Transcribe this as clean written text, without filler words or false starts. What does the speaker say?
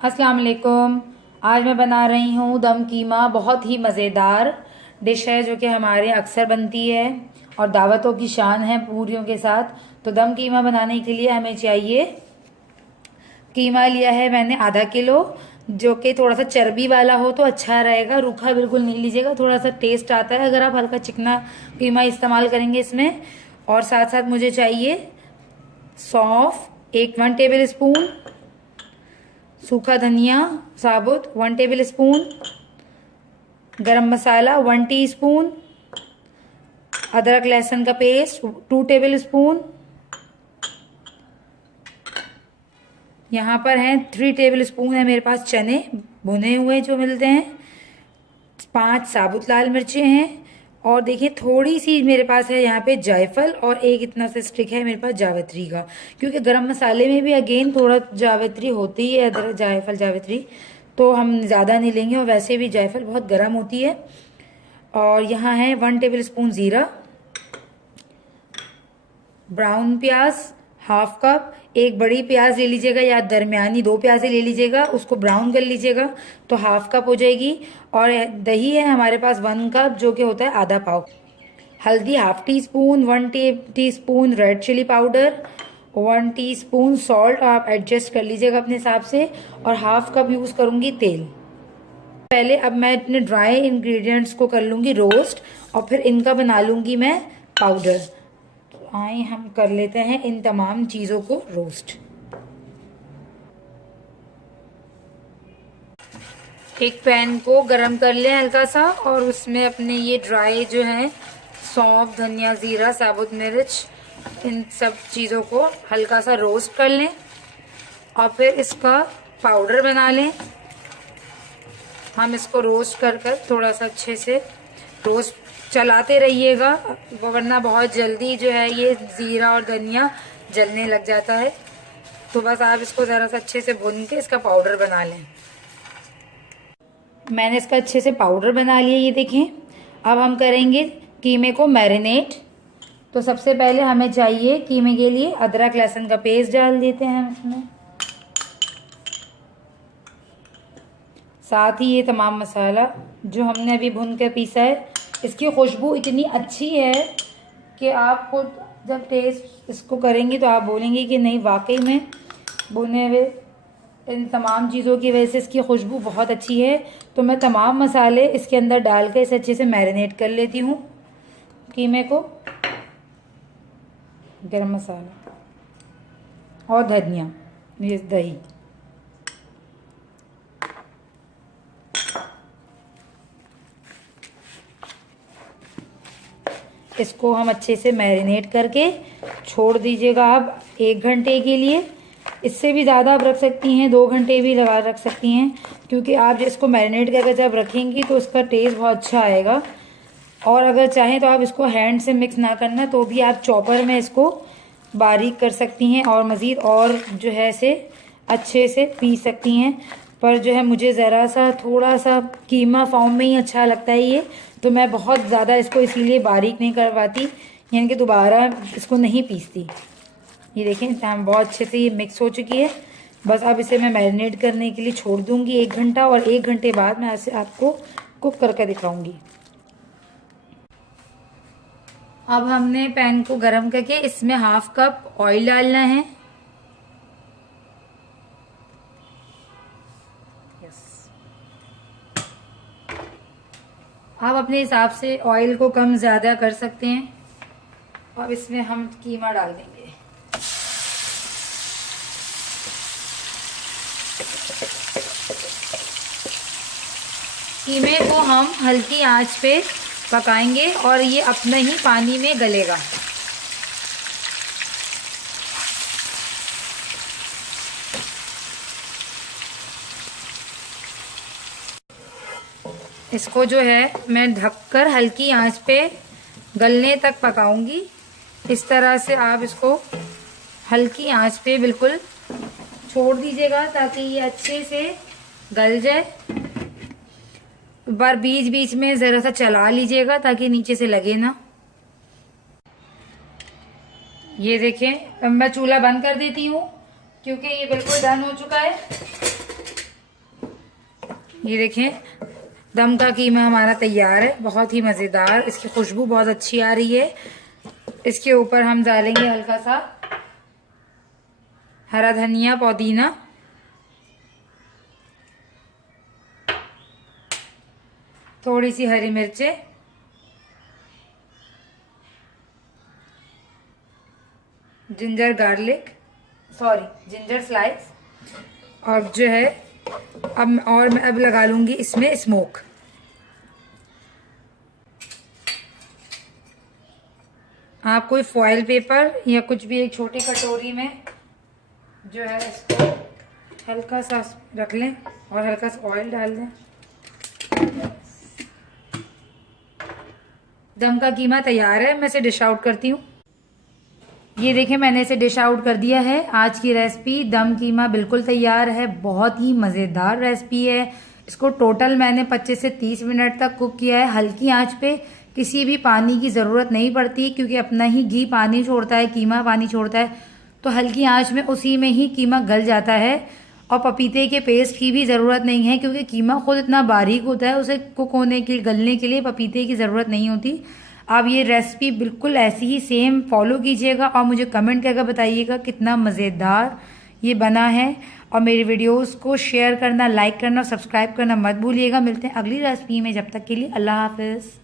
अस्सलाम वालेकुम। आज मैं बना रही हूँ दम कीमा। बहुत ही मज़ेदार डिश है जो कि हमारे अक्सर बनती है और दावतों की शान है पूरियों के साथ। तो दम कीमा बनाने के लिए हमें चाहिए, कीमा लिया है मैंने आधा किलो, जो कि थोड़ा सा चर्बी वाला हो तो अच्छा रहेगा। रूखा बिल्कुल नहीं लीजिएगा, थोड़ा सा टेस्ट आता है अगर आप हल्का चिकना कीमा इस्तेमाल करेंगे इसमें। और साथ साथ मुझे चाहिए सौंफ 1 टेबल स्पून, सूखा धनिया साबुत 1 टेबल स्पून, गरम मसाला 1 टीस्पून, अदरक लहसुन का पेस्ट 2 टेबल स्पून। यहाँ पर हैं 3 टेबल स्पून है मेरे पास चने भुने हुए जो मिलते हैं। 5 साबुत लाल मिर्चें हैं और देखिए थोड़ी सी मेरे पास है यहाँ पे जायफल और एक इतना सा स्टिक है मेरे पास जावित्री का, क्योंकि गरम मसाले में भी अगेन थोड़ा जावित्री होती है, अदरक जायफल जावित्री, तो हम ज़्यादा नहीं लेंगे और वैसे भी जायफल बहुत गर्म होती है। और यहाँ है 1 टेबल स्पून ज़ीरा, ब्राउन प्याज हाफ कप, एक बड़ी प्याज ले लीजिएगा या दरमियानी 2 प्याज़ें ले लीजिएगा, उसको ब्राउन कर लीजिएगा तो हाफ कप हो जाएगी। और दही है हमारे पास 1 कप जो कि होता है आधा पाव। हल्दी half teaspoon, 1 teaspoon red chilli powder, 1 teaspoon salt, आप एडजस्ट कर लीजिएगा अपने हिसाब से। और हाफ कप यूज़ करूँगी तेल। पहले अब मैं अपने ड्राई इंग्रेडिएंट्स को कर लूँगी रोस्ट और फिर इनका बना लूँगी मैं पाउडर। आए हम कर लेते हैं इन तमाम चीज़ों को रोस्ट। एक पैन को गरम कर लें हल्का सा और उसमें अपने ये ड्राई जो है सौंफ, धनिया, ज़ीरा, साबुत मिर्च, इन सब चीज़ों को हल्का सा रोस्ट कर लें और फिर इसका पाउडर बना लें। हम इसको रोस्ट कर थोड़ा सा अच्छे से रोस्ट चलाते रहिएगा, वरना बहुत जल्दी जो है ये ज़ीरा और धनिया जलने लग जाता है। तो बस आप इसको ज़रा सा अच्छे से भून के इसका पाउडर बना लें। मैंने इसका अच्छे से पाउडर बना लिया, ये देखें। अब हम करेंगे कीमे को मैरिनेट। तो सबसे पहले हमें चाहिए कीमे के लिए अदरक लहसुन का पेस्ट डाल देते हैं हम इसमें, साथ ही ये तमाम मसाला जो हमने अभी भून के पीसा है। इसकी खुशबू इतनी अच्छी है कि आप खुद जब टेस्ट इसको करेंगे तो आप बोलेंगे कि नहीं वाकई में भुने हुए इन तमाम चीज़ों की वजह से इसकी खुशबू बहुत अच्छी है। तो मैं तमाम मसाले इसके अंदर डाल के इसे अच्छे से मैरिनेट कर लेती हूँ कीमे को। गरम मसाला और धनिया, ये दही, इसको हम अच्छे से मैरिनेट करके छोड़ दीजिएगा आप 1 घंटे के लिए। इससे भी ज़्यादा आप रख सकती हैं, 2 घंटे भी लगा रख सकती हैं, क्योंकि आप इसको मैरिनेट करके जब रखेंगी तो उसका टेस्ट बहुत अच्छा आएगा। और अगर चाहें तो आप इसको हैंड से मिक्स ना करना तो भी आप चॉपर में इसको बारीक कर सकती हैं और मज़ीद और जो है इसे अच्छे से पीस सकती हैं। पर जो है मुझे ज़रा सा थोड़ा सा कीमा फॉर्म में ही अच्छा लगता है ये, तो मैं बहुत ज़्यादा इसको इसीलिए बारीक नहीं करवाती, यानी कि दोबारा इसको नहीं पीसती। ये देखें टाइम बहुत अच्छे से ये मिक्स हो चुकी है। बस अब इसे मैं मैरिनेट करने के लिए छोड़ दूँगी 1 घंटा, और 1 घंटे बाद मैं इसे आपको कुक करके दिखाऊँगी। अब हमने पैन को गरम करके इसमें हाफ कप ऑयल डालना है। आप अपने हिसाब से ऑयल को कम ज़्यादा कर सकते हैं। अब इसमें हम कीमा डाल देंगे। कीमे को हम हल्की आंच पे पकाएंगे और ये अपने ही पानी में गलेगा। इसको जो है मैं ढककर हल्की आंच पे गलने तक पकाऊंगी। इस तरह से आप इसको हल्की आंच पे बिल्कुल छोड़ दीजिएगा ताकि ये अच्छे से गल जाए। बार बीच बीच में ज़रा सा चला लीजिएगा ताकि नीचे से लगे ना। ये देखें, अब मैं चूल्हा बंद कर देती हूँ क्योंकि ये बिल्कुल डन हो चुका है। ये देखें, दम का कीमा हमारा तैयार है, बहुत ही मज़ेदार। इसकी खुशबू बहुत अच्छी आ रही है। इसके ऊपर हम डालेंगे हल्का सा हरा धनिया, पुदीना, थोड़ी सी हरी मिर्चें, जिंजर स्लाइस, और जो है मैं अब लगा लूंगी इसमें स्मोक। आप कोई फॉयल पेपर या कुछ भी एक छोटी कटोरी में जो है इसको हल्का सा रख लें और हल्का सा ऑयल डाल दें। दम का कीमा तैयार है। मैं इसे डिश आउट करती हूँ। ये देखें, मैंने इसे डिश आउट कर दिया है। आज की रेसिपी दम कीमा बिल्कुल तैयार है। बहुत ही मज़ेदार रेसिपी है। इसको टोटल मैंने 25 से 30 मिनट तक कुक किया है, हल्की आंच पे। किसी भी पानी की ज़रूरत नहीं पड़ती क्योंकि अपना ही घी पानी छोड़ता है, कीमा पानी छोड़ता है, तो हल्की आंच में उसी में ही कीमा गल जाता है। और पपीते के पेस्ट की भी ज़रूरत नहीं है क्योंकि कीमा खुद इतना बारीक होता है, उसे कुक होने के गलने के लिए पपीते की ज़रूरत नहीं होती। आप ये रेसिपी बिल्कुल ऐसी ही सेम फॉलो कीजिएगा और मुझे कमेंट करके बताइएगा कितना मज़ेदार ये बना है। और मेरी वीडियोस को शेयर करना, लाइक करना और सब्सक्राइब करना मत भूलिएगा। मिलते हैं अगली रेसिपी में। जब तक के लिए अल्लाह हाफिज़।